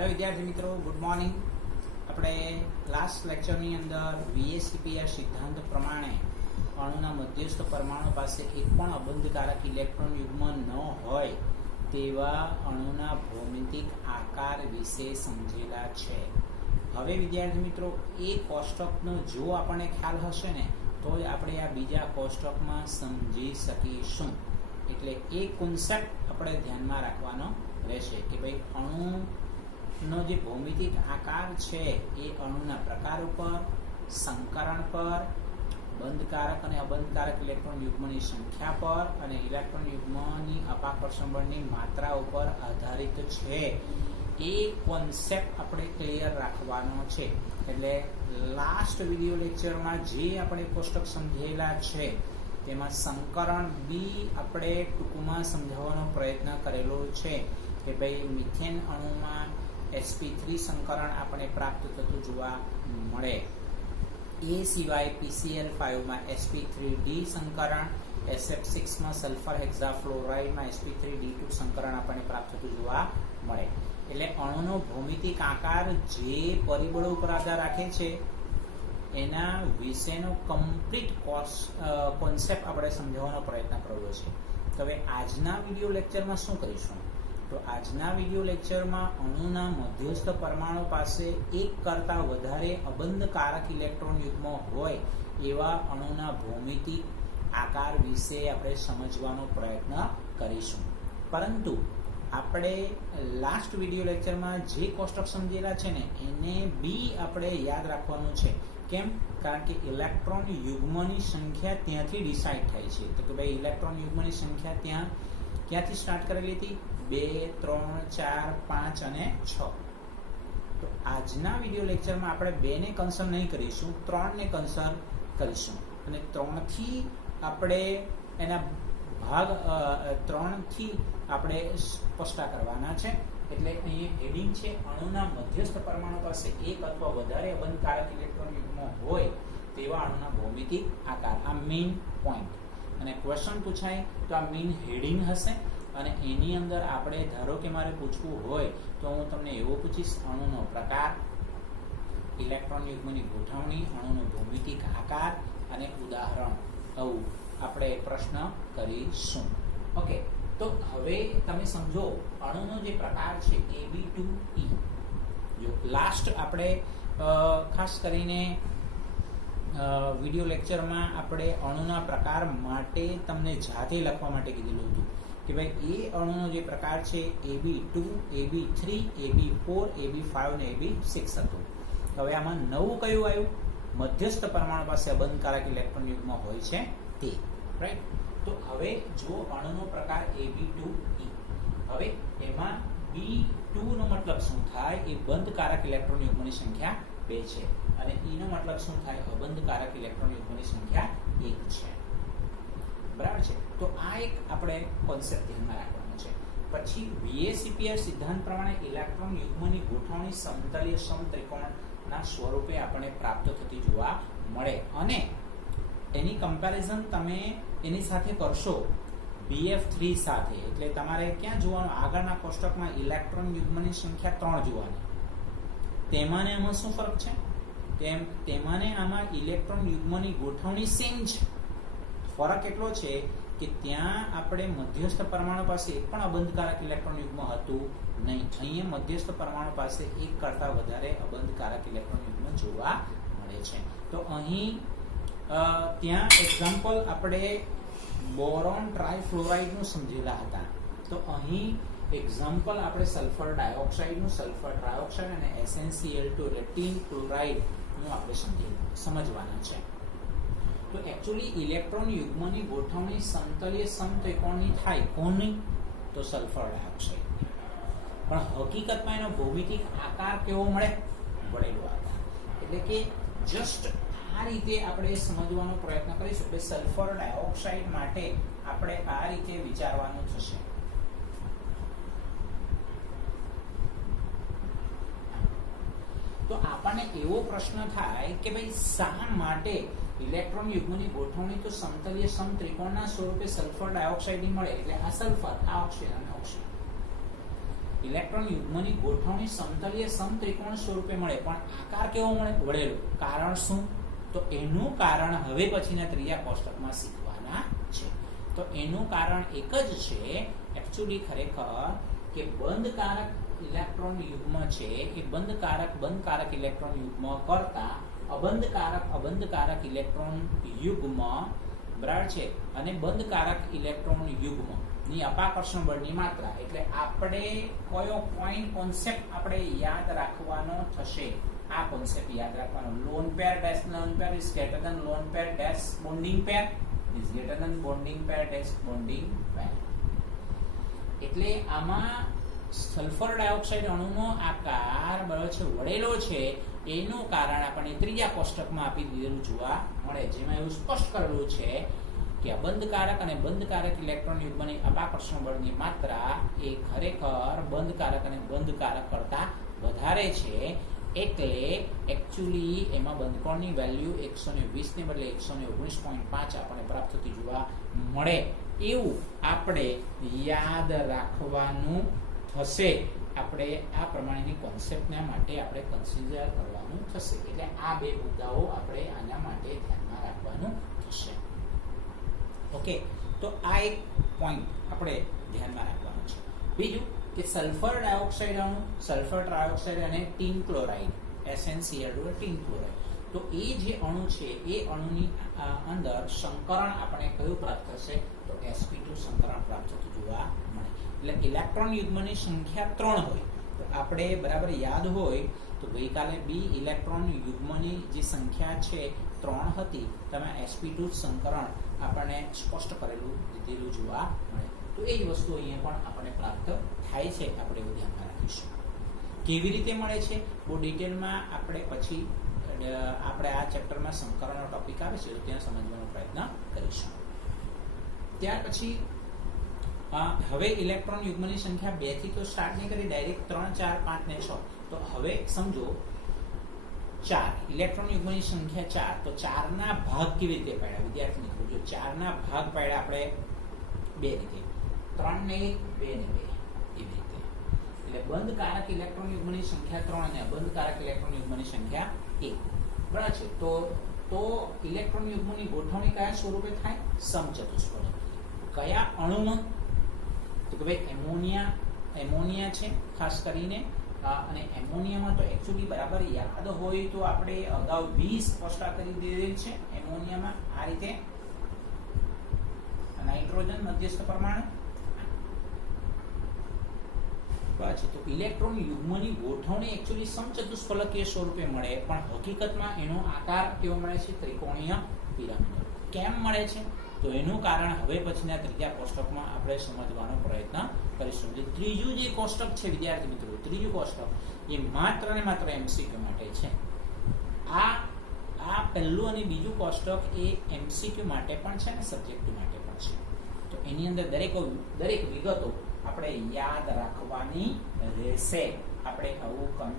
Hello વિદ્યાર્થી મિત્રો, good morning. આપણે લાસ્ટ લેક્ચરની અંદર VACPR સિદ્ધાંત પ્રમાણે અણુના મધ્યસ્થ પરમાણુ પાસે એક પણ અબંધકારક ઇલેક્ટ્રોન યુગ્મ ન હોય તેવા અણુના ભૌમિતિક આકાર વિશે સમજેલા છે. હવે વિદ્યાર્થી મિત્રો, એ કોષ્ટકનો જો આપણને ખ્યાલ હશે ને તો જ આપણે આ બીજા કોષ્ટકમાં સમજી શકીશું. એટલે એ કોન્સેપ્ટ આપણે ધ્યાનમાં રાખવાનો રહેશે કે ભાઈ અણુનો જે ભૌમિતિક આકાર છે એ અણુના પ્રકાર ઉપર, સંકરણ પર, બંધકારક અને અબંધકારક ઇલેક્ટ્રોન યુગ્મની સંખ્યા પર અને ઇલેક્ટ્રોન યુગ્મની અપાકર્ષણ બળની માત્રા ઉપર આધારિત છે. એ કોન્સેપ્ટ આપણે ક્લિયર રાખવાનો છે. એટલે લાસ્ટ વિડીયો લેક્ચરમાં જે આપણે કોષ્ટક સમજેલા છે તેમાં સંકરણ બી આપણે ટૂંકમાં સમજાવવાનો પ્રયત્ન કરેલો છે કે ભાઈ મિથેન અણુમાં sp3 સંકરણ આપણે પ્રાપ્ત થતું જોવા મળે. એ સિવાય PCl5માં sp3d સંકરણ, SF6માં સલ્ફર હેક્ઝાફ્લોરાઇડમાં sp3d2 સંકરણ આપણને પ્રાપ્ત થતું જોવા મળે. એટલે અણુનો ભૌમિતિક આકાર જે પરિબળો ઉપર આધાર રાખે છે એના વિશેનો કમ્પ્લીટ કોન્સેપ્ટ આપણે સમજાવવાનો પ્રયત્ન કરેલો છે. તો હવે આજના વિડીયો લેક્ચરમાં શું કરીશું? તો આજના વિડીયો લેક્ચરમાં અણુના મધ્યસ્થ પરમાણુ પાસે એક કરતાં વધારે અબંધકારક ઇલેક્ટ્રોન યુગ્મ હોય એવા અણુના ભૌમિતિક આકાર વિશે આપણે સમજવાનો પ્રયત્ન કરીશું. પરંતુ આપણે લાસ્ટ વિડીયો લેક્ચરમાં જે કોષ્ટક સમજેલા છે ને એને બી આપણે યાદ રાખવાનું છે. કેમ? કારણ કે ઇલેક્ટ્રોન યુગ્મની સંખ્યા ત્યાંથી ડિસાઇડ થાય છે. તો કે ભાઈ ઇલેક્ટ્રોન યુગ્મની સંખ્યા ક્યાંથી સ્ટાર્ટ કરેલી હતી? 2, 3, 4, 5 અને 6. તો આજના વિડીયો લેક્ચરમાં આપણે 2 ને કન્સર્ન નહીં કરીશું, 3 ને કન્સર્ન કરીશું. અને 3 થી આપણે એના ભાગ 3 થી આપણે સ્પષ્ટ કરવાના છે. એટલે અહીં હેડિંગ છે અણુના મધ્યસ્થ પરમાણુ પાસે એક અથવા વધારે અબંધકારક ઇલેક્ટ્રોન યુગ્મ હોય તેવા અણુના ભૌમિતિક આકાર. આ મેઇન પોઈન્ટ. અને ક્વેશ્ચન પૂછાય તો આ મેઇન હેડિંગ હશે અને એની અંદર આપણે ધારો કે મારે પૂછવું હોય તો હું તમને એવો પૂછીશ: અણુનો પ્રકાર, ઇલેક્ટ્રોન યુગ્મની ગોઠવણી, અણુનો ભૌમિતિક આકાર અને ઉદાહરણ. આવું આપણે પ્રશ્ન કરીશું. ઓકે, તો હવે તમે સમજો અણુનો જે પ્રકાર છે Ab2E. જો લાસ્ટ આપણે ખાસ કરીને વિડીયો લેક્ચરમાં આપણે અણુના પ્રકાર માટે તમને જાતે લખવા માટે કીધેલું હતું કે ભાઈ એ અણુનો જે પ્રકાર છે Ab2, Ab3, Ab4, Ab5 અને Ab6 હતું. હવે આમાં નવું કયું આવ્યું? મધ્યસ્થ પરમાણુ પાસે અબંધકારક ઇલેક્ટ્રોન યુગ્મ હોય છે તે. રાઈટ? તો હવે જો અણુનો પ્રકાર Ab2E, હવે એમાં B2 નો મતલબ શું થાય? એ બંધકારક ઇલેક્ટ્રોન યુગ્મની સંખ્યા 2 છે અને E નો મતલબ શું થાય? અબંધકારક ઇલેક્ટ્રોન યુગ્મની સંખ્યા 1 છે. બરાબર છે? તો આ એક આપણે કોન્સેપ્ટ ધ્યાનમાં રાખવાનો છે. પછી VACPR સિદ્ધાંત પ્રમાણે ઇલેક્ટ્રોન યુગ્મની ગોઠવણી સમતલીય સમત્રિકોણના સ્વરૂપે આપણને પ્રાપ્ત થતી જોવા મળે અને એની કમ્પેરિઝન તમે એની સાથે કરશો BF3 સાથે. એટલે તમારે ક્યાં જોવાનું? આગળના કોષ્ટકમાં ઇલેક્ટ્રોન યુગ્મની સંખ્યા 3 જોવાની. તેમાં ને આમાં શું ફરક છે? તેમાં ને આમાં ઇલેક્ટ્રોન યુગ્મની ગોઠવણી સેમ છે. ફરક એટલો છે કે ત્યાં આપણે મધ્યસ્થ પરમાણુ પાસે એક પણ અબંધકારક ઇલેક્ટ્રોન યુગ્મ હતું નહીં. અહીંયા મધ્યસ્થ પરમાણુ પાસે એક કરતાં વધારે અબંધકારક ઇલેક્ટ્રોન યુગ્મ જોવા મળે છે. તો અહીં ત્યાં એક્ઝામ્પલ આપણે બોરોન ટ્રાયફ્લોરાઇડનું સમજેલા હતા. તો અહીં એક્ઝામ્પલ આપણે સલ્ફર ડાયોક્સાઇડનું, સલ્ફર ટ્રાયોક્સાઇડ અને SnCl2 રેટિન ક્લોરાઇડનું આપણે સમજવાના છે. તો એકચ્યુઅલી ઇલેક્ટ્રોન યુગ્મની ગોઠવણી સમતલીય સમત્રિકોણની થાય. કોની? તો સલ્ફર ડાયોક્સાઇડ. પણ હકીકતમાં એનો ભૌમિતિક આકાર કેવો મળે? વળેલો આકાર. એટલે કે જસ્ટ આ રીતે આપણે સમજવાનો પ્રયત્ન કરીશું. એટલે સલ્ફર ડાયોક્સાઇડ માટે આપણે આ રીતે વિચારવાનું થશે. તો આપણને એવો પ્રશ્ન થાય કે ભાઈ શા માટે ઇલેક્ટ્રોન યુગ્મની ગોઠવણી તો સમતલીય સમત્રિકોણના સ્વરૂપે સલ્ફર ડાયોક્સાઇડની મળે? એટલે આ સલ્ફર, આ ઓક્સિજન અને ઓક્સિજન. ઇલેક્ટ્રોન યુગ્મની ગોઠવણી સમતલીય સમત્રિકોણ સ્વરૂપે મળે, પણ આકાર કેવો મળે? વળેલો. કારણ શું? તો એનું કારણ હવે પછીના ત્રીજા કોષ્ટકમાં શીખવાના છે. તો એનું કારણ એક જ છે, એકચ્યુઅલી ખરેખર કે બંધકારક ઇલેક્ટ્રોન યુગ્મ છે એ બંધકારક ઇલેક્ટ્રોન યુગ્મ કરતા અબંધકારક ઇલેક્ટ્રોન યુગ્મ બરાબર છે, અને બંધકારક ઇલેક્ટ્રોન યુગ્મ ની અપાકર્ષણ બળની માત્રા. એટલે આપણે કયો કોન્સેપ્ટ આપણે યાદ રાખવાનો થશે? આ કોન્સેપ્ટ યાદ રાખવાનો. Lone pair dash lone pair is greater than lone pair dash bonding pair is greater than bonding pair dash bonding pair. એટલે આમાં સલ્ફર ડાયોક્સાઇડ અણુનો આકાર બરાબર છે વળેલો છે, એનું કારણ આપણને ત્રીજા કોષ્ટકમાં આપી દીધેલું જોવા મળે, જેમાં એવું સ્પષ્ટ કરેલું છે કે અબંધકારક અને બંધકારક ઇલેક્ટ્રોન યુગ્મની અપાકર્ષણ બળની માત્રા એ ખરેખર બંધકારક અને બંધકારક કરતા વધારે છે. એટલે એકચ્યુઅલી એમાં બંધકોણની વેલ્યુ 120 ને બદલે 119.5 આપણને પ્રાપ્ત થતી જોવા મળે. એવું આપણે યાદ રાખવાનું થશે. આપણે આ પ્રમાણેની કોન્સેપ્ટના માટે આપણે કન્સિડર કરવાનું થશે. એટલે આ બે મુદ્દાઓ આપણે આના માટે ધ્યાનમાં રાખવાનું થશે. ઓકે, તો આ એક પોઈન્ટ આપણે ધ્યાનમાં રાખવાનું છે. બીજું કે સલ્ફર ડાયોક્સાઇડ અણુ, સલ્ફર ટ્રાયોક્સાઇડ અને tin chloride SnCl2 tin chloride, તો એ જે અણુ છે એ અણુની અંદર સંકરણ આપણે કયું પ્રાપ્ત થશે? તો sp2 સંકરણ પ્રાપ્ત થતું જોવા મળે. એટલે ઇલેક્ટ્રોન યુગ્મની સંખ્યા 3 હોય તો આપણે બરાબર યાદ હોય તો ગઈકાલે બી ઇલેક્ટ્રોન યુગ્મની જે સંખ્યા છે 3 હતી, તમે sp2 સંકરણ આપણને સ્પષ્ટ કરેલું દીધેલું જોવા મળે. તો એ જ વસ્તુ અહીંયા પણ આપણને પ્રાપ્ત થાય છે. આપણે એવું ધ્યાનમાં રાખીશું. કેવી રીતે મળે છે બહુ ડિટેલમાં આપણે પછી આપણે આ ચેપ્ટરમાં સંકરણનો ટોપિક આવે છે તો ત્યાં સમજવાનો પ્રયત્ન કરીશું. ત્યાર પછી હવે ઇલેક્ટ્રોન યુગ્મની સંખ્યા 2 થી તો સ્ટાર્ટ નહીં કરી, ડાયરેક્ટ 3, 4, 5 ને 6. તો હવે સમજો 4 ઇલેક્ટ્રોન યુગ્મની સંખ્યા 4, તો 4 ના ભાગ કેવી રીતે પાડ્યા વિદ્યાર્થી મિત્રો? જો 4 ના ભાગ પાડ્યા આપણે બે રીતે, 3 ને 1, 2 ને 2 એવી રીતે. એટલે બંધકારક ઇલેક્ટ્રોન યુગ્મની સંખ્યા 3 અને અબંધકારક ઇલેક્ટ્રોન યુગ્મની સંખ્યા 1. બરાબર છે. તો ઇલેક્ટ્રોન યુગ્મની ગોઠવણી કયા સ્વરૂપે થાય? સમચતુષ્ફલક. કયા અણુમાં? તો કે ભાઈ એમોનિયા છે ખાસ કરીને, અને એમોનિયામાં તો એકચ્યુઅલી બરાબર યાદ હોય તો આપણે અગાઉ 20 સ્પષ્ટ કરી દીધેલ છે. એમોનિયામાં આ રીતે નાઇટ્રોજન મધ્યસ્થ પરમાણુ. તો ઇલેક્ટ્રોન યુગ્મની ગોઠવણી એકચ્યુઅલી સમચતુષ્ફલકીય સ્વરૂપે મળે, પણ હકીકતમાં એનો આકાર કેવો મળે છે? ત્રિકોણીય પિરામિડ. કેમ મળે છે? તો એનું કારણ હવે પછીના ત્રીજા કોષ્ટકમાં આપણે સમજવાનો પ્રયત્ન કરીશું. જે ત્રીજું જે કોષ્ટક છે વિદ્યાર્થી મિત્રો, ત્રીજું કોષ્ટક એ માત્ર ને માત્ર MCQ માટે છે. આ પહેલું અને બીજું કોષ્ટક એ MCQ માટે પણ છે અને સબ્જેક્ટિવ માટે પણ છે. તો એની અંદર દરેક વિગતો આપણે યાદ રાખવાની રહેશે. આપણે આવું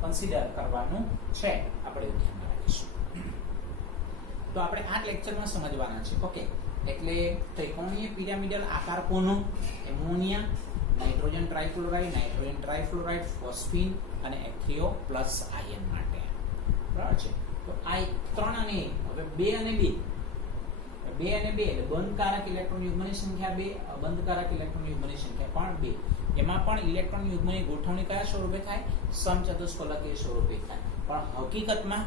કન્સિડર કરવાનું છે. આપણે ધ્યાનમાં રાખીશું. તો આપણે આ લેક્ચરમાં સમજવાના છે. ઓકે, એટલે ત્રિકોણીય પિરામિડલ આકાર કોનો? એમોનિયા, નાઇટ્રોજન ટ્રાઇફ્લોરાઇડ, ફોસ્ફીન અને H3O પ્લસ આયન માટે. બરાબર છે. તો આ 3 અને 1, હવે 2 અને 2 એટલે બંધકારક ઇલેક્ટ્રોન યુગ્મની સંખ્યા 2, અબંધકારક ઇલેક્ટ્રોન યુગ્મની સંખ્યા પણ 2. એમાં પણ ઇલેક્ટ્રોન યુગ્મની ગોઠવણી કયા સ્વરૂપે થાય? સમચતુષ્ફલકીય સ્વરૂપે થાય. પણ હકીકતમાં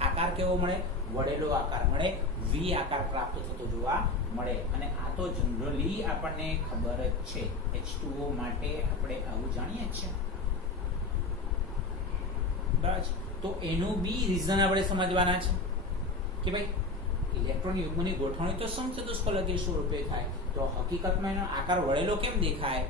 આકાર કેવો મળે? વળેલો આકાર મળે, વી આકાર પ્રાપ્ત થતો જોવા મળે. અને આ તો જનરલી આપણને ખબર જ છે. H2O માટે આપણે આવું જાણીએ જ છે. બરાબર. તો એનું બી રીઝન આપણે સમજવાના છે કે ભાઈ ઇલેક્ટ્રોન યુગ્મની ગોઠવણી તો સમચતુષ્ફલકીય સ્વરૂપે થાય, તો હકીકતમાં એનો આકાર વળેલો કેમ દેખાય?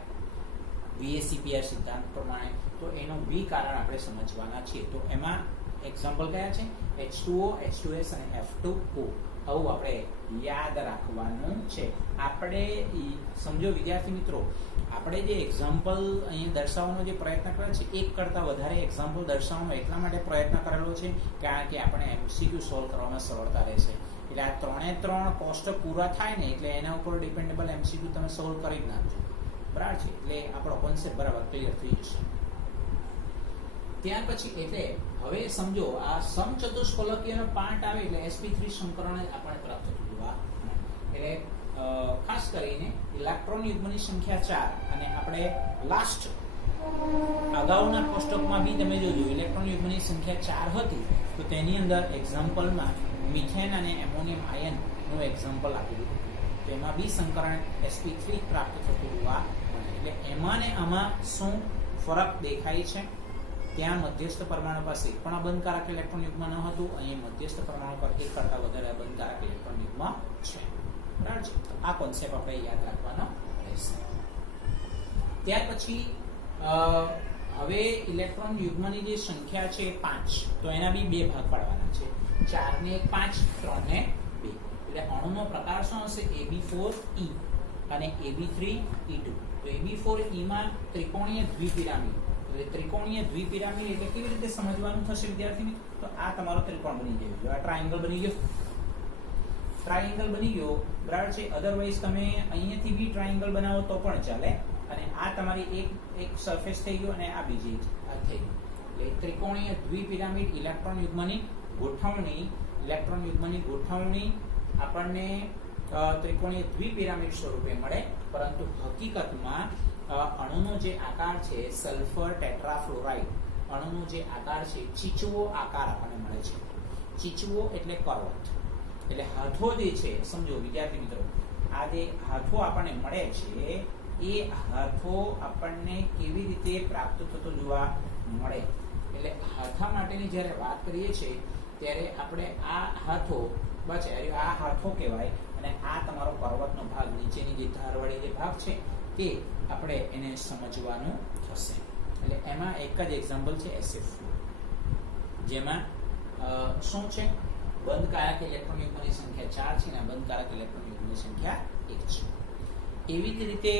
VSEPR સિદ્ધાંત પ્રમાણે. તો એનું બી કારણ આપણે સમજવાના છીએ. તો એમાં એક્ઝામ્પલ કયા છે? H2O, H2S અને F2O. આવું આપણે યાદ રાખવાનું છે. આપણે સમજો વિદ્યાર્થી મિત્રો, આપણે જે એક્ઝામ્પલ અહીં દર્શાવવાનો જે પ્રયત્ન કર્યો છે, એક કરતાં વધારે એક્ઝામ્પલ દર્શાવવાનો એટલા માટે પ્રયત્ન કરેલો છે કારણ કે આપણે MCQ સોલ્વ કરવામાં સરળતા રહેશે. એટલે આ 3 કોષ્ટક પૂરા થાય ને એટલે એના ઉપર ડિપેન્ડેબલ MCQ તમે સોલ્વ કરી જ નાખજો. બરાબર છે. એટલે આપણો કોન્સેપ્ટ બરાબર ક્લિયર થઈ જશે. ત્યાર પછી એટલે હવે સમજો આ સમચતુષ્ફલકીયનો પાર્ટ આવે એટલે sp3 સંકરણ આપણને પ્રાપ્ત થતું જોવા મળે. એટલે ખાસ કરીને ઇલેક્ટ્રોન યુગ્મની સંખ્યા 4 અને આપણે લાસ્ટ અગાઉના કોષ્ટકમાં બી તમે જોજો ઇલેક્ટ્રોન યુગ્મની સંખ્યા 4 હતી તો તેની અંદર એક્ઝામ્પલમાં મિથેન અને એમોનિયમ આયન નું એક્ઝામ્પલ આપેલું હતું. તો એમાં બી સંકરણ sp3 પ્રાપ્ત થતું જોવા મળે. એટલે એમાં ને આમાં શું ફરક દેખાય છે? ત્યાં મધ્યસ્થ પરમાણુ પાસે પણ અબંધકારક ઇલેક્ટ્રોન યુગ્મ ન હતું, અહીં મધ્યસ્થ પરમાણુ પર એક કરતા વધારે અબંધકારક ઇલેક્ટ્રોન યુગ્મ છે. બરાબર છે. તો આ કોન્સેપ્ટ આપણે યાદ રાખવાનો રહેશે. ત્યાર પછી હવે ઇલેક્ટ્રોન યુગ્મની જે સંખ્યા છે 5, તો એના બી બે ભાગ પાડવાના છે. 4 ને 1 5, 3 ને 2. એટલે અણુનો પ્રકાર શું હશે? Ab4E અને Ab3E2. તો Ab4E માં ત્રિકોણીય દ્વિપિરામિડ. ત્રિકોણીય દ્વિપિરામિડ એટલે કેવી રીતે સમજવાનું થશે વિદ્યાર્થી મિત્રો? તો આ તમારો ત્રિકોણ બની ગયો, આ ટ્રાયેંગલ બની ગયો. ટ્રાયેંગલ બની ગયો બરાબર છે. અધરવાઇઝ તમે અહીંયાથી બી ટ્રાયેંગલ બનાવો તો પણ ચાલે. અને આ તમારી એક સરફેસ થઈ ગયો અને આ બીજી આ થઈ ગયું. એટલે ત્રિકોણીય દ્વિપિરામિડ ઇલેક્ટ્રોન યુગ્મની ગોઠવણી આપણને ત્રિકોણીય દ્વિપિરામિડ સ્વરૂપે મળે. પરંતુ હકીકતમાં અણુનો જે આકાર છે સલ્ફર ટેટ્રાફ્લોરાઇડ, અણુનો જે આકાર છે ચીચવો આકાર આપણને મળે છે. ચીચવો એટલે કર્વત. એટલે હાથો જે છે સમજો વિદ્યાર્થી મિત્રો, આ જે હાથો આપણને મળે છે એ હાથો આપણને કેવી રીતે પ્રાપ્ત થતો જોવા મળે? એટલે હાથા માટેની જ્યારે વાત કરીએ છીએ ત્યારે આપણે આ હાથો બસ આ હાથો કહેવાય અને આ તમારો પર્વતનો ભાગ, નીચેની જે ધારવાળી જે ભાગ છે તે આપણે એને સમજવાનું થશે. એટલે એમાં એક જ એક્ઝામ્પલ છે SF4, જેમાં શું છે? બંધકારક ઇલેક્ટ્રોન યુગ્મની સંખ્યા 4 છે અને બંધકારક ઇલેક્ટ્રોન યુગ્મની સંખ્યા 1 છે. એવી જ રીતે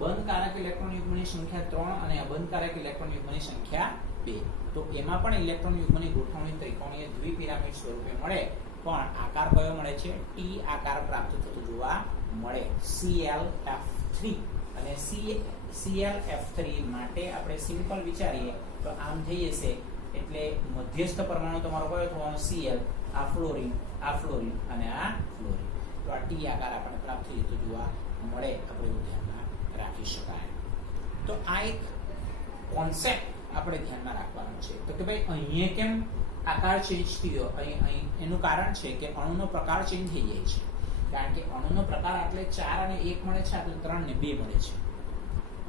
બંધકારક ઇલેક્ટ્રોન યુગ્મની સંખ્યા 3 અને અબંધકારક ઇલેક્ટ્રોન યુગ્મની સંખ્યા 2. તો એમાં પણ ઇલેક્ટ્રોન યુગ્મની ગોઠવણી ત્રિકોણીય દ્વિપિરામિડ સ્વરૂપે મળે, પણ આકાર કયો મળે છે? T આકાર પ્રાપ્ત થતો જોવા મળે. ClF3 અને ClF3 માટે આપણે સિમ્પલ વિચારીએ તો આમ થઈ જશે. એટલે મધ્યસ્થ પરમાણુ તમારો કયો થવાનો? Cl, આ ફ્લોરિન અને આ ફ્લોરિન. તો આ T આકાર આપણને પ્રાપ્ત થઈ જતો જોવા મળે. આપણે એવું ધ્યાનમાં રાખી શકાય. તો આ એક કોન્સેપ્ટ આપણે ધ્યાનમાં રાખવાનું છે. તો કે ભાઈ અહીંયા કેમ આકાર ચેન્જ થયો? અહીં એનું કારણ છે કે અણુનો પ્રકાર ચેન્જ થઈ જાય છે. કારણ કે અણુનો પ્રકાર એટલે 4 અને 1 મળે છે, એટલે 3 ને 2 મળે છે.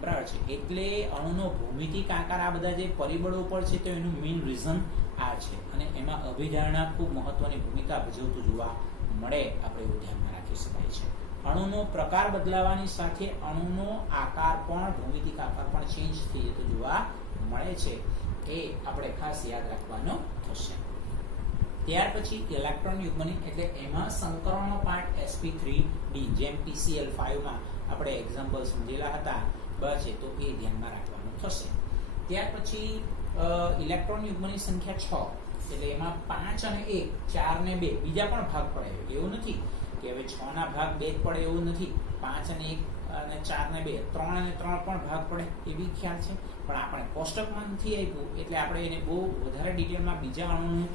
બરાબર છે. એટલે અણુનો ભૌમિતિક આકાર, આ બધા જે પરિબળો ઉપર છે તો એનું મેઇન રીઝન આ છે. અને એમાં અભિધારણા ખૂબ મહત્વની ભૂમિકા ભજવતું જોવા મળે. આપણે એવું ધ્યાનમાં રાખી શકાય છે. અણુનો પ્રકાર બદલાવાની સાથે અણુનો આકાર પણ, ભૌમિતિક આકાર પણ ચેન્જ થઈ જતો જોવા મળે છે. એ આપણે ખાસ યાદ રાખવાનું થશે. ત્યાર પછી ઇલેક્ટ્રોન યુગ્મની એટલે એમાં સંકરણનો પાર્ટ sp3d, જેમ PCl5 માં આપણે એક્ઝામ્પલ સમજેલા હતા બસ છે, તો એ ધ્યાનમાં રાખવાનું થશે. ત્યાર પછી ઇલેક્ટ્રોન યુગ્મની સંખ્યા 6, એટલે એમાં 5 અને 1, 4 ને 2 બીજા પણ ભાગ પડે. એવું નથી કે હવે 6 ના ભાગ 2 પડે, એવું નથી. 5 અને 1 અને 4 ને 2, 3 અને 3 પણ ભાગ પડે, એ બી ખ્યાલ છે. પણ આપણે કોષ્ટકમાં નથી આપ્યું એટલે આપણે એને બહુ વધારે ડિટેલમાં બીજા અણુનું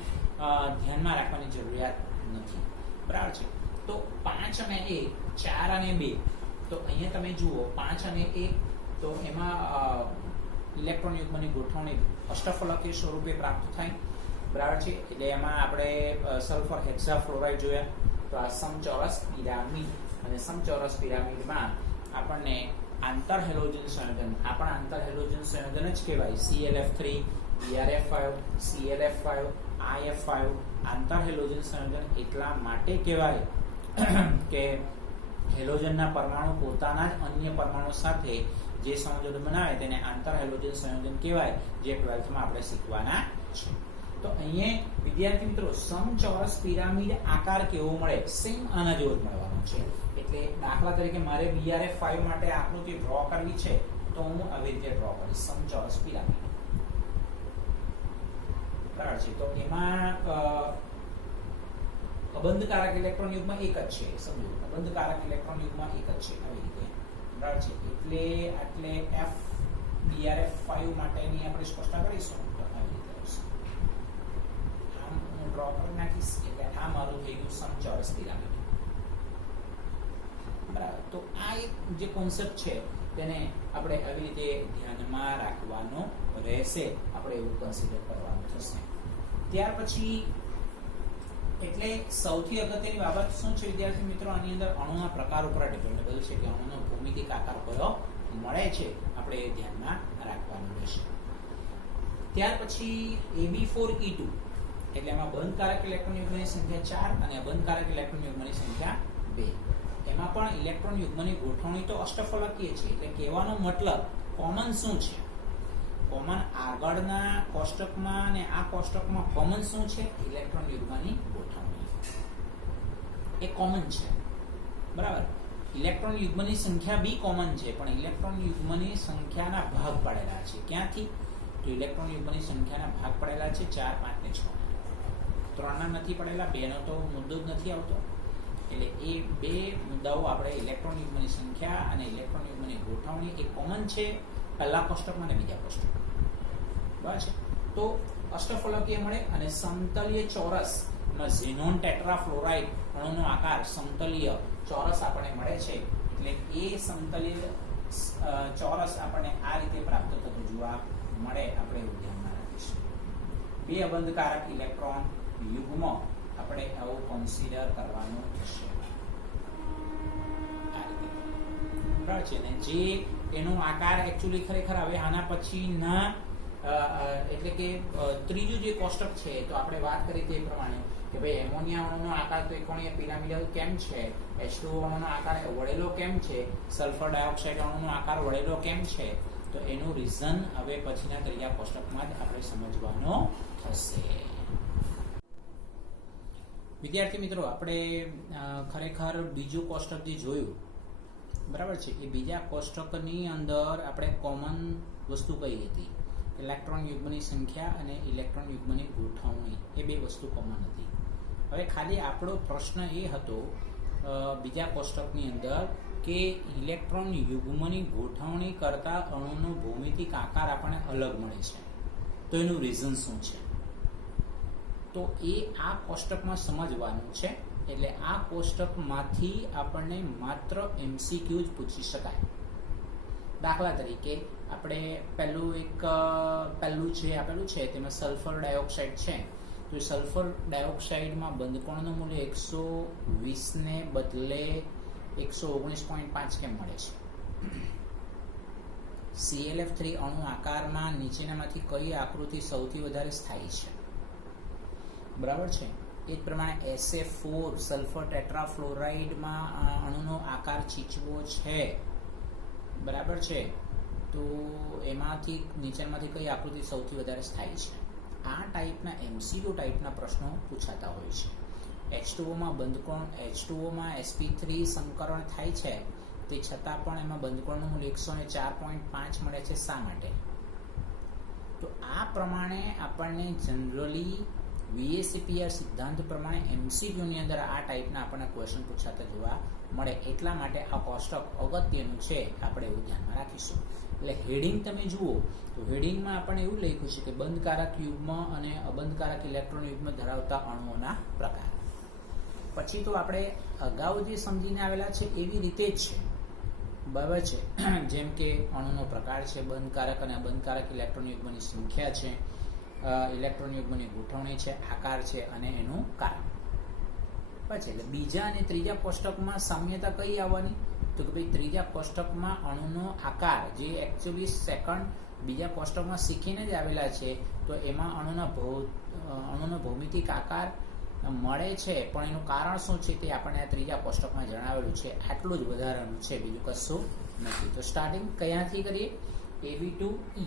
ધ્યાનમાં રાખવાની જરૂરિયાત નથી. બરાબર છે. તો 5 અને 1, 4 અને 2, તો અહીંયા તમે જુઓ 5 અને 1, તો એમાં ઇલેક્ટ્રોન યુગ્મની ગોઠવણી અષ્ટફલકીય સ્વરૂપે પ્રાપ્ત થાય. બરાબર છે. એટલે એમાં આપણે સલ્ફર હેક્સાફ્લોરાઇડ જોયા. તો આ સમચોરસ પિરામિડ, અને સમચોરસ પિરામિડમાં આપણને આંતર હેલોજન સંયોજન, આ પણ આંતર હેલોજન સંયોજન જ કહેવાય. ClF3, BrF5, ClF5, IF5 આંતર હેલોજન સંયોજન એટલા માટે કહેવાય કે હેલોજનના પરમાણુ પોતાના જ અન્ય પરમાણુ સાથે જે સંયોજન બનાવે તેને આંતર હેલોજન સંયોજન કહેવાય, જે 12th માં આપણે શીખવાના છે. તો અહીંયા વિદ્યાર્થી મિત્રો સમચોરસ પિરામિડ આકાર કેવો મળે? સેમ આના જેવો જ મળવાનો છે. એટલે દાખલા તરીકે મારે BrF5 માટે આકૃતિ ડ્રો કરવી છે તો હું આવી રીતે ડ્રો કરીશ સમચોરસ પિરામિડ. બરાબર છે. તો એમાં અબંધકારક ઇલેક્ટ્રોન યુગ્મ એક જ છે. સમજો, અબંધકારક ઇલેક્ટ્રોન યુગ્મ એક જ છે. આવી રીતે બરાબર છે. એટલે F BRF5 માટેની આપણે સ્પષ્ટતા કરીશું તો આવી રીતે આવશે. આમ હું ડ્રો કરી નાખીશ એટલે આ મારું થઈ ગયું સમચોરસ પિરામિડ. બરાબર. તો આ એક જે કોન્સેપ્ટ છે તેને આપણે આવી રીતે ધ્યાનમાં રાખવાનો રહેશે. આપણે એવું કન્સિડર કરવાનું થશે. ત્યાર પછી એટલે સૌથી અગત્યની બાબત શું છે વિદ્યાર્થી મિત્રો, આની અંદર અણુના પ્રકાર ઉપર ડિપેન્ડેબલ છે કે અણુનો ભૌમિતિક આકાર કયો મળે છે, આપણે એ ધ્યાનમાં રાખવાનું રહેશે. ત્યાર પછી Ab4E2 એટલે એમાં બંધકારક ઇલેક્ટ્રોન યુગ્મની સંખ્યા 4 અને અબંધકારક ઇલેક્ટ્રોન યુગ્મની સંખ્યા 2. એમાં પણ ઇલેક્ટ્રોન યુગ્મની ગોઠવણી તો અષ્ટફલકીય છે. એટલે કહેવાનો મતલબ કોમન શું છે? કોમન આગળના કોષ્ટકમાં અને આ કોષ્ટકમાં કોમન શું છે? ઇલેક્ટ્રોન યુગ્મની ગોઠવણી એ કોમન છે. બરાબર. ઇલેક્ટ્રોન યુગ્મની સંખ્યા બી કોમન છે, પણ ઇલેક્ટ્રોન યુગ્મની સંખ્યાના ભાગ પડેલા છે. ક્યાંથી? તો ઇલેક્ટ્રોન યુગ્મની સંખ્યાના ભાગ પડેલા છે 4, 5 ને 6. 3 ના નથી પડેલા, 2 નો તો મુદ્દો જ નથી આવતો. એટલે એ બે મુદ્દાઓ આપણે ઇલેક્ટ્રોન યુગ્મની સંખ્યા અને ઇલેક્ટ્રોન યુગ્મની ગોઠવણી એ કોમન છે પહેલા કોષ્ટકમાં અને બીજા કોષ્ટકમાં. બરાબર છે. તો અષ્ટફલકીય મળે અને સમતલીય ચોરસમાં ઝેનોન ટેટ્રાફ્લોરાઇડ અણુનો આકાર સમતલીય ચોરસ આપણને મળે છે. એટલે એ સમતલીય ચોરસ આપણને આ રીતે પ્રાપ્ત થતું જોવા મળે. આપણે એવું ધ્યાનમાં રાખીશું. 2 અબંધકારક ઇલેક્ટ્રોન યુગ્મ આપણે આવું કન્સિડર કરવાનું થશે. આ રીતે બરાબર છે ને. જે એનો આકાર એકચ્યુઅલી ખરેખર હવે આના પછીના એટલે કે ત્રીજું જે કોષ્ટક છે તો આપણે વાત કરી તે પ્રમાણે કે ભાઈ એમોનિયા અણુનો આકાર ત્રિકોણીય પિરામિડલ કેમ છે, H2O અણુનો આકાર વળેલો કેમ છે, સલ્ફર ડાયોક્સાઇડ અણુનો આકાર વળેલો કેમ છે, તો એનું રીઝન હવે પછીના ત્રીજા કોષ્ટકમાં જ આપણે સમજવાનો થશે. વિદ્યાર્થી મિત્રો, આપણે ખરેખર બીજું કોષ્ટક જે જોયું બરાબર છે એ બીજા કોષ્ટકની અંદર આપણે કોમન વસ્તુ કઈ હતી? ઇલેક્ટ્રોન યુગ્મની સંખ્યા અને ઇલેક્ટ્રોન યુગ્મની ગોઠવણી એ બે વસ્તુ કોમન હતી. હવે ખાલી આપણો પ્રશ્ન એ હતો બીજા કોષ્ટકની અંદર કે ઇલેક્ટ્રોન યુગ્મની ગોઠવણી કરતા અણુનો ભૌમિતિક આકાર આપણને અલગ મળે છે, તો એનું રીઝન શું છે? તો એ આ કોષ્ટકમાં સમજવાનું છે. એટલે આ કોષ્ટકમાંથી આપણને માત્ર MCQ જ પૂછી શકાય. દાખલા તરીકે આપણે પહેલું જે આપેલું છે તેમાં સલ્ફર ડાયોક્સાઇડ છે. તો સલ્ફર ડાયોક્સાઇડમાં બંધકોણનું મૂલ્ય 120 ને બદલે 119.5 કેમ મળે છે? ClF3 અણુ આકારમાં નીચેનામાંથી કઈ આકૃતિ સૌથી વધારે સ્થાયી છે? બરાબર છે. એ જ પ્રમાણે SF4 સલ્ફર ટેટ્રાફ્લોરાઇડમાં અણુનો આકાર ચીચવો છે. બરાબર છે. તો એમાંથી નીચેમાંથી કઈ આકૃતિ સૌથી વધારે સ્થાયી છે? આ ટાઈપના MCQ ટાઈપના પ્રશ્નો પૂછાતા હોય છે. H2Oમાં બંધકોણ H2Oમાં sp3 સંકરણ થાય છે, તે છતાં પણ એમાં બંધકોણનું મૂલ્ય 104.5 મળે છે. શા માટે? તો આ પ્રમાણે આપણને જનરલી VACPR સિદ્ધાંત પ્રમાણે MCQ ની અંદર આ ટાઈપના આપણને ક્વેશ્ચન પૂછાતા જોવા મળે. એટલા માટે આ કોષ્ટક અગત્યનું છે, આપણે એવું ધ્યાનમાં રાખીશું. એટલે હેડિંગ તમે જુઓ તો હેડિંગમાં આપણને એવું લખ્યું છે કે બંધકારક યુગ્મ અને અબંધકારક ઇલેક્ટ્રોન યુગ્મ ધરાવતા અણુઓના પ્રકાર. પછી તો આપણે અગાઉ જે સમજીને આવેલા છે એવી રીતે જ છે. બરાબર છે. જેમ કે અણુનો પ્રકાર છે, બંધકારક અને અબંધકારક ઇલેક્ટ્રોન યુગ્મની સંખ્યા છે, ઇલેક્ટ્રોન યુગ્મની ગોઠવણી છે, આકાર છે અને એનું કારણ. પછી એટલે બીજા અને ત્રીજા કોષ્ટકમાં સામ્યતા કઈ આવવાની? તો કે ભાઈ ત્રીજા કોષ્ટકમાં અણુનો આકાર જે એકચ્યુઅલી સેકન્ડ બીજા કોષ્ટકમાં શીખીને જ આવેલા છે, તો એમાં અણુનો ભૌમિતિક આકાર મળે છે, પણ એનું કારણ શું છે તે આપણને આ ત્રીજા કોષ્ટકમાં જણાવેલું છે. આટલું જ વધારાનું છે, બીજું કશું નથી. તો સ્ટાર્ટિંગ કયાંથી કરીએ? Ab2E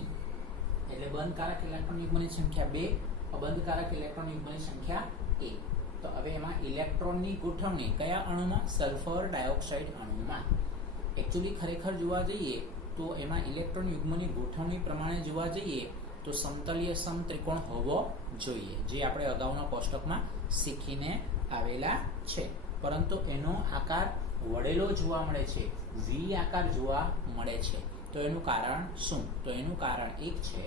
એટલે બંધકારક ઇલેક્ટ્રોન યુગ્મની સંખ્યા 2, અબંધકારક ઇલેક્ટ્રોન યુગ્મની સંખ્યા 1. તો હવે એમાં ઇલેક્ટ્રોનની ગોઠવણી કયા અણુમાં? સલ્ફર ડાયોક્સાઇડ અણુમાં. એકચ્યુઅલી ખરેખર જોવા જઈએ તો એમાં ઇલેક્ટ્રોન યુગ્મની ગોઠવણી પ્રમાણે જોવા જઈએ તો સમતલીય સમત્રિકોણ હોવો જોઈએ, જે આપણે અગાઉના કોષ્ટકમાં શીખીને આવેલા છે. પરંતુ એનો આકાર વળેલો જોવા મળે છે, વી આકાર જોવા મળે છે. તો એનું કારણ શું? તો એનું કારણ એક છે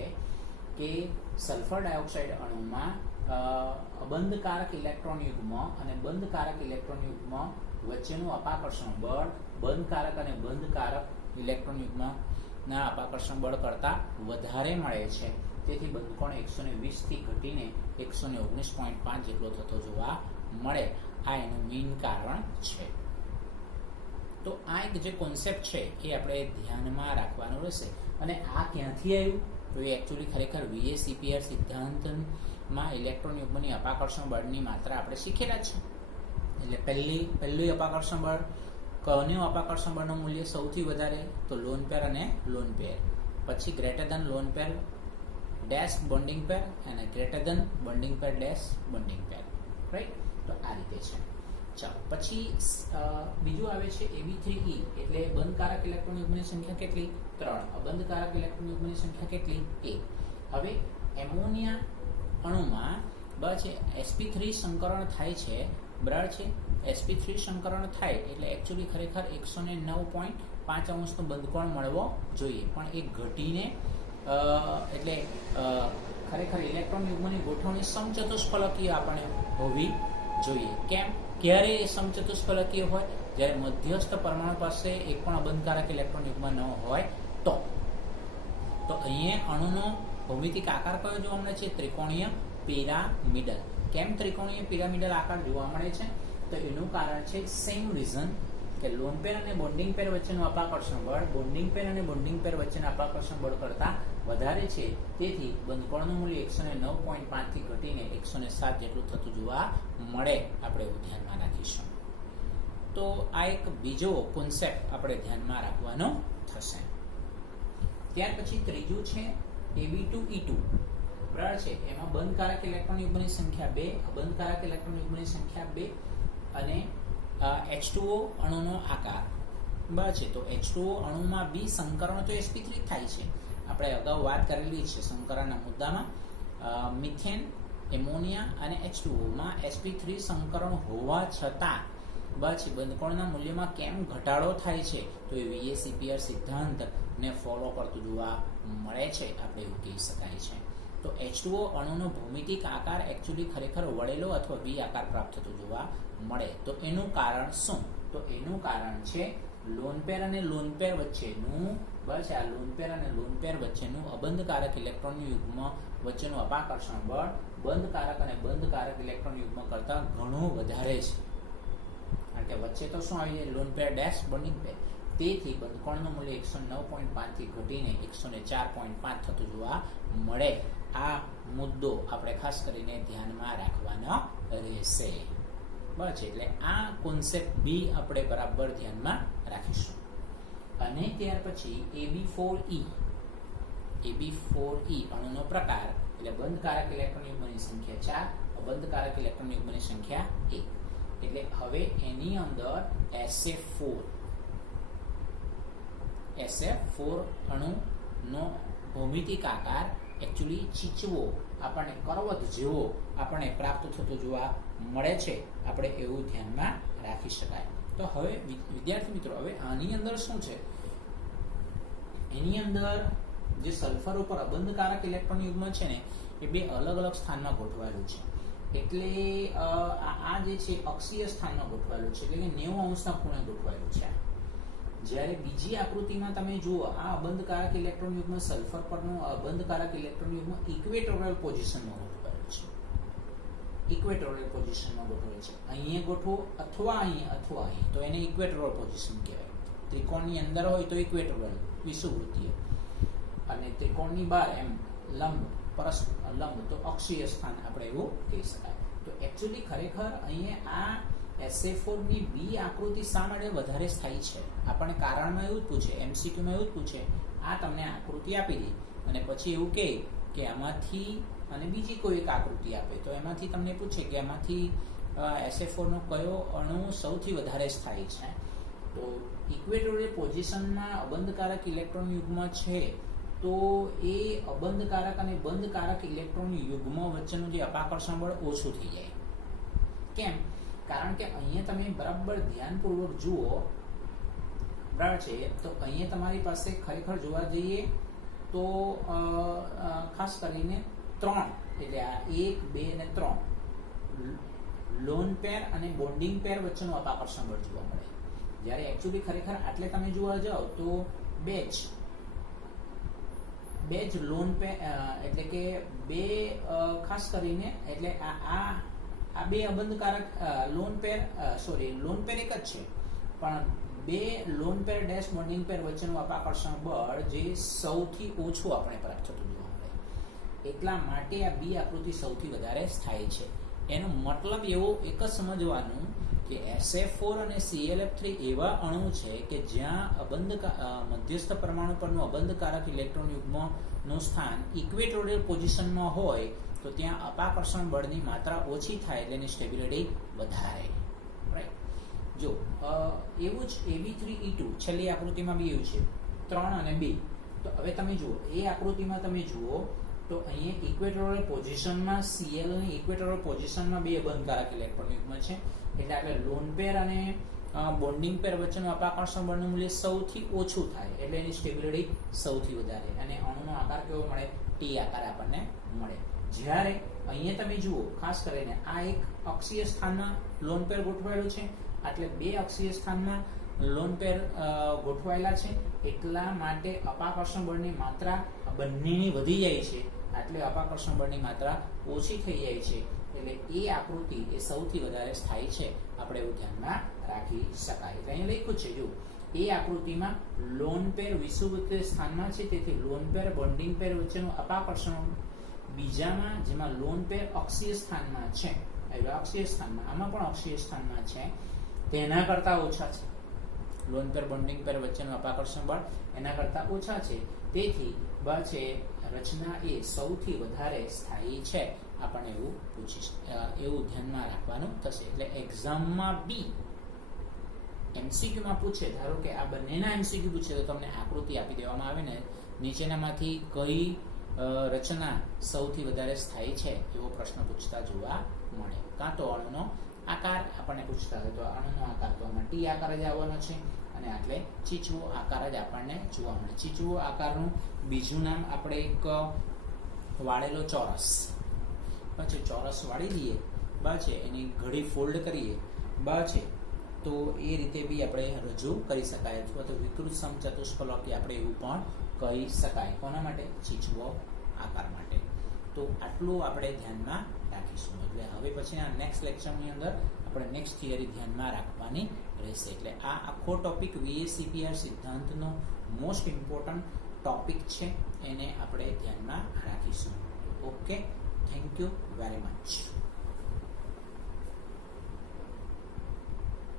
કે સલ્ફર ડાયોક્સાઇડ અણુમાં અબંધકારક ઇલેક્ટ્રોન યુગ્મ અને બંધકારક ઇલેક્ટ્રોન યુગ્મ વચ્ચેનું અપાકર્ષણ બળ બંધકારક અને બંધકારક ઇલેક્ટ્રોન યુગ્મના અપાકર્ષણ બળ કરતાં વધારે મળે છે. તેથી બંધકોણ 120 થી ઘટીને 119.5 જેટલો થતો જોવા મળે. આ એનું મેઇન કારણ છે. તો આ એક જે કોન્સેપ્ટ છે એ આપણે ધ્યાનમાં રાખવાનું રહેશે. અને આ ક્યાંથી આવ્યું? તો એ એકચ્યુઅલી ખરેખર VSEPR સિદ્ધાંતમાં ઇલેક્ટ્રોન યુગ્મની અપાકર્ષણ બળની માત્રા આપણે શીખેલા છે. એટલે પહેલું અપાકર્ષણ બળ, કયું અપાકર્ષણ બળનું મૂલ્ય સૌથી વધારે? તો લોન પેર અને લોન પેર. પછી greater than lone pair dash bonding pair અને greater than bonding pair dash bonding pair. Right? તો આ રીતે છે. ચાલો, પછી બીજું આવે છે Ab3E, એટલે બંધકારક ઇલેક્ટ્રોન યુગ્મની સંખ્યા કેટલી? 3. અબંધકારક ઇલેક્ટ્રોન યુગ્મની સંખ્યા કેટલી? 1. હવે એમોનિયા અણુમાં છે sp3 સંકરણ થાય છે, બરાબર છે. sp3 સંકરણ થાય એટલે એકચ્યુઅલી ખરેખર 109.5 અંશનો બંધકોણ મળવો જોઈએ, પણ એ ઘટીને એટલે ખરેખર ઇલેક્ટ્રોન યુગ્મની ગોઠવણી સમચતુષ્ફલકીય આપણે હોવી જોઈએ. કેમ? ક્યારે એ સમચતુષ્ફલકીય હોય? જ્યારે મધ્યસ્થ પરમાણુ પાસે એક પણ અબંધકારક ઇલેક્ટ્રોન યુગ્મ ન હોય તો. અહીંયા અણુનો ભૌમિતિક આકાર કયો જોવા મળે છે? ત્રિકોણીય પિરામિડલ. કેમ ત્રિકોણીય પિરામિડલ આકાર જોવા મળે છે? તો એનું કારણ છે સેમ રીઝન કે લોન પેર અને બોન્ડિંગ પેર વચ્ચેનું અપાકર્ષણ બળ બોન્ડિંગ પેર અને બોન્ડિંગ પેર વચ્ચેના અપાકર્ષણ બળ કરતાં વધારે છે. તેથી બંધકોણનું મૂલ્ય 109.5 થી ઘટીને 107 જેટલું થતું જોવા મળે. આપણે એવું ધ્યાનમાં રાખીશું. તો આ એક બીજો કોન્સેપ્ટ આપણે ધ્યાનમાં રાખવાનો થશે. ત્યાર પછી ત્રીજું છે Ab2E2, બરાબર છે. એમાં બંધકારક ઇલેક્ટ્રોન યુગ્મની સંખ્યા 2, અબંધકારક ઇલેક્ટ્રોન યુગ્મની સંખ્યા 2 અને H2O અણુનો આકાર, બરાબર છે. તો H2O અણુમાં બી સંકરણ તો sp3 થાય છે. આપણે અગાઉ વાત કરેલી છે સંકરણના મુદ્દામાં. મિથેન, એમોનિયા અને H2O માં sp3 સંકરણ હોવા છતાં પછી બંધકોણના મૂલ્યમાં કેમ ઘટાડો થાય છે? તો એ VSEPR સિદ્ધાંતને ફોલો કરતું જોવા મળે છે, આપણે એવું કહી શકાય છે. તો H2O અણુનો ભૌમિતિક આકાર એકચ્યુઅલી ખરેખર વળેલો અથવા વી આકાર પ્રાપ્ત થતો જોવા મળે. તો એનું કારણ શું? તો એનું કારણ છે લોન પેર અને લોન પેર વચ્ચેનું, બસ આ લોન પેર અને લોન પેર વચ્ચેનું અબંધકારક ઇલેક્ટ્રોન યુગ્મ વચ્ચેનું અપાકર્ષણ બળ બંધકારક અને બંધકારક ઇલેક્ટ્રોન યુગ્મ કરતાં ઘણું વધારે છે. કારણ કે વચ્ચે તો શું આવી જાય? લોન પેર ડેશ બોન્ડિંગ પેર. તેથી બંધકોણનું મૂલ્ય 109.5 થી ઘટીને 104.5 થતું જોવા મળે. આ મુદ્દો આપણે ખાસ કરીને ધ્યાનમાં રાખવાનો રહેશે. બસ એટલે આ કોન્સેપ્ટ બી આપણે બરાબર ધ્યાનમાં રાખીશું. અને ત્યાર પછી Ab4E અણુનો પ્રકાર, એટલે બંધકારક ઇલેક્ટ્રોન યુગ્મની સંખ્યા 4, અબંધકારક ઇલેક્ટ્રોન યુગ્મની સંખ્યા 1. એટલે હવે એની અંદર SF4 અણુનો ભૌમિતિક આકાર એકચ્યુઅલી ચીચવો, આપણને કરવત જેવો આપણને પ્રાપ્ત થતો જોવા મળે છે. આપણે એવું ધ્યાનમાં રાખી શકાય. તો હવે વિદ્યાર્થી મિત્રો, હવે આની અંદર શું છે? એની અંદર જે સલ્ફર ઉપર અબંધકારક ઇલેક્ટ્રોન યુગ્મ છે ને, એ બે અલગ અલગ સ્થાનમાં ગોઠવાયેલું છે. એટલે આ જે છે અક્ષીય સ્થાનમાં ગોઠવાયેલું છે, એટલે કે 90 અંશના ખૂણે ગોઠવાયેલું છે. જ્યારે બીજી આકૃતિમાં તમે જુઓ, આ અબંધકારક ઇલેક્ટ્રોન યુગ્મ સલ્ફર પરનું અબંધકારક ઇલેક્ટ્રોન યુગ્મ ઇક્વેટોરિયલ પોઝિશનમાં ગોઠવાયેલું છે. ઇક્વેટોરિયલ પોઝિશનમાં ગોઠવેલું છે. અહીંયા ગોઠવો અથવા અહીંયા, તો એને ઇક્વેટોરિયલ પોઝિશન કહેવાય. ત્રિકોણની અંદર હોય તો ઇક્વેટોરિયલ વિષુવવૃત્તીય, અને ત્રિકોણની બહાર એમ લંબ લંબ તો અક્ષીય સ્થાન આપણે એવું કહી શકાય. તો એકચ્યુઅલી ખરેખર અહીંયા આ SF4 ની બી આકૃતિ શા માટે વધારે સ્થાયી છે? આપણને કારણમાં એવું જ પૂછે, MCQમાં એવું જ પૂછે. આ તમને આકૃતિ આપી દે અને પછી એવું કહે કે આમાંથી, અને બીજી કોઈ એક આકૃતિ આપે તો એમાંથી તમને પૂછે કે આમાંથી SF4 નો કયો અણુ સૌથી વધારે સ્થાયી છે? તો ઇક્વેટોરિયલ પોઝિશનમાં અબંધકારક ઇલેક્ટ્રોન યુગ્મ છે, તો એ અબંધકારક અને બંધકારક ઇલેક્ટ્રોન યુગ્મ વચ્ચેનું જે અપાકર્ષણ બળ ઓછું થઈ જાય. કેમ? કારણ કે અહીંયા તમે બરાબર ધ્યાનપૂર્વક જુઓ, બરાબર છે, તો અહીંયા તમારી પાસે ખરેખર જોવા જઈએ તો ખાસ કરીને 3 એટલે આ 1, 2 અને 3 લોન પેર અને બોન્ડિંગ પેર વચ્ચેનું અપાકર્ષણ બળ જોવા મળે. જ્યારે એકચ્યુઅલી ખરેખર આટલે તમે જોવા જાઓ તો બે જ લોન પેર એટલે કે બે ખાસ કરીને એટલે આ બે અબંધકારક લોન પેર એક જ છે, પણ બે લોન પેર ડેશ બોન્ડિંગ પેર વચ્ચેનું અપાકર્ષણ બળ જે સૌથી ઓછું આપણે પ્રાપ્ત થતું જોવા મળે. એટલા માટે આ બી આકૃતિ સૌથી વધારે સ્થાયી છે. એનો મતલબ એવો એક જ સમજવાનું કે SF4 અને ClF3 એવા અણુ છે કે જ્યાં મધ્યસ્થ પરમાણુ પરનું અબંધકારક ઇલેક્ટ્રોન યુગ્મનું સ્થાન ઇક્વેટોરિયલ પોઝિશનમાં હોય તો ત્યાં અપાકર્ષણ બળની માત્રા ઓછી થાય એટલે એની સ્ટેબિલિટી વધારે. રાઈટ. જો એવું જ Ab3E2 છેલ્લી આકૃતિમાં બી એવું છે, 3 અને 2. તો હવે તમે જુઓ એ આકૃતિમાં તમે જુઓ તો અહીંયા ઇક્વેટોરિયલ પોઝિશનમાં Cl ની ઇક્વેટોરિયલ પોઝિશનમાં બે અબંધકારક ઇલેક્ટ્રોન યુગ્મ છે, એટલે આપણે લોન પેર અને બોન્ડિંગ પેર વચ્ચેનું અપાકર્ષણ બળનું મૂલ્ય સૌથી ઓછું થાય એટલે એની સ્ટેબિલિટી સૌથી વધારે અને અણુનો આકાર કેવો મળે? ટી આકાર આપણને મળે. જ્યારે અહીંયા તમે જુઓ ખાસ કરીને આ એક અક્ષીય સ્થાનમાં લોન પેર ગોઠવાયેલું છે, એટલે બે અક્ષીય સ્થાનમાં લોન પેર ગોઠવાયેલા છે, એટલા માટે અપાકર્ષણ બળની માત્રા બંનેની વધી જાય છે, એટલે અપાકર્ષણ બળની માત્રા ઓછી થઈ જાય છે. એટલે એ આકૃતિ એ સૌથી વધારે સ્થાયી છે, આપણે એવું ધ્યાનમાં રાખી શકાય. એટલે અહીંયા લખ્યું છે જો એ આકૃતિમાં લોન પેર વિષુવવૃત્ત સ્થાનમાં છે, તેથી લોન પેર બોન્ડિંગ પેર વચ્ચેનું અપાકર્ષણ બીજામાં જેમાં લોન પેર અક્ષીય સ્થાનમાં છે, અક્ષીય સ્થાનમાં આમાં પણ અક્ષીય સ્થાનમાં છે તેના કરતા ઓછા છે. લોન પેર બોન્ડિંગ પેર વચ્ચેનું અપાકર્ષણ બળ એના કરતા ઓછા છે, તેથી બળ છે રચના એ સૌથી વધારે સ્થાયી છે. આપણને એવું ધ્યાનમાં રાખવાનું થશે. એટલે એક્ઝામમાં બી MCQમાં પૂછે, ધારો કે આ બંનેના MCQ પૂછે તો તમને આકૃતિ આપી દેવામાં આવે ને નીચેનામાંથી કઈ રચના સૌથી વધારે સ્થાયી છે એવો પ્રશ્ન પૂછતા જોવા મળે. કાં તો અણુનો આકાર આપણને પૂછતા હોય તો અણુનો આકાર તો આમાં ટી આકાર જ આવવાનો છે અને આટલે ચીચવો આકાર જ આપણને જોવા મળે. ચીચવો આકારનું બીજું નામ આપણે એક વાળેલો ચોરસ, પછી ચોરસ વાળી દઈએ છે, એની ઘડી ફોલ્ડ કરીએ છે, તો એ રીતે બી આપણે રજૂ કરી શકાય, અથવા તો વિકૃત સમચતુષ્ફલકી આપણે એવું પણ કહી શકાય. કોના માટે? ચીચવો આકાર માટે. તો આટલું આપણે ધ્યાનમાં રાખીશું. એટલે હવે પછીના નેક્સ્ટ લેક્ચરની અંદર આપણે નેક્સ્ટ થિયરી ધ્યાનમાં રાખવાની રહેશે. એટલે આ આખો ટોપિક VACPR સિદ્ધાંતનો મોસ્ટ ઇમ્પોર્ટન્ટ ટોપિક છે, એને આપણે ધ્યાનમાં રાખીશું. Okay, thank you very much.